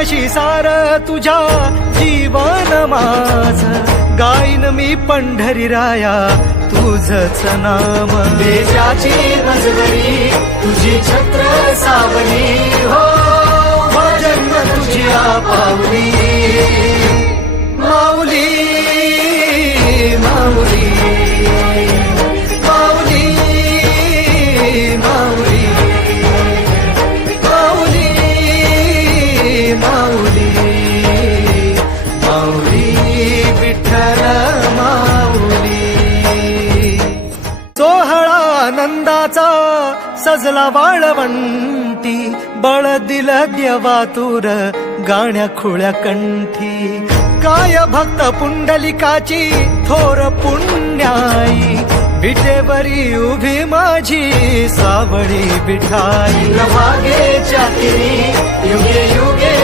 तुझ्याशी सार तुझ्या जीवन माझ गाईन मी पंढरी राया तुझच नाम देशाची मजबरी तुझी छत्र सावली हो जन्म तुझी पावली माऊली माऊली माऊली माऊली माऊली माऊली माऊली विठ्ठल माऊली सोहळा आनंदाचा सजला वाळवंटी बळ दिलं देवातूर गाण्या खुळ्या कंठी काय भक्त पुंडलिकाची थोर पुण्याई विटेवरी उभी माझी सावळी विठाई प्रभागे चाकिरी युगे युगे